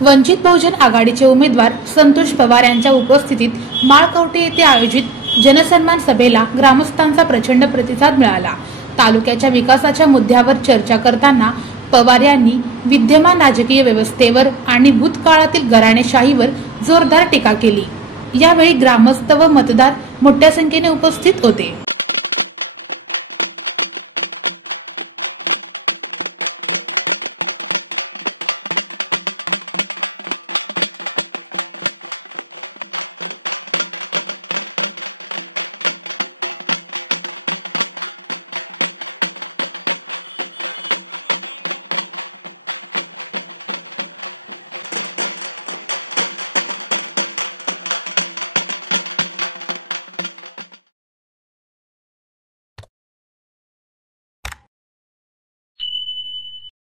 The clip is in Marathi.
वंचित बहुजन आघाडीचे उमेदवार संतोष पवार यांच्या उपस्थितीत माळकवटे येथे आयोजित जनसन्मान सभेला ग्रामस्थांचा प्रचंड प्रतिसाद मिळाला। तालुक्याच्या विकासाच्या मुद्द्यावर चर्चा करताना पवार यांनी विद्यमान राजकीय व्यवस्थेवर आणि भूतकाळातील घराणेशाहीवर जोरदार टीका केली। यावेळी ग्रामस्थ व मतदार मोठ्या संख्येने उपस्थित होते।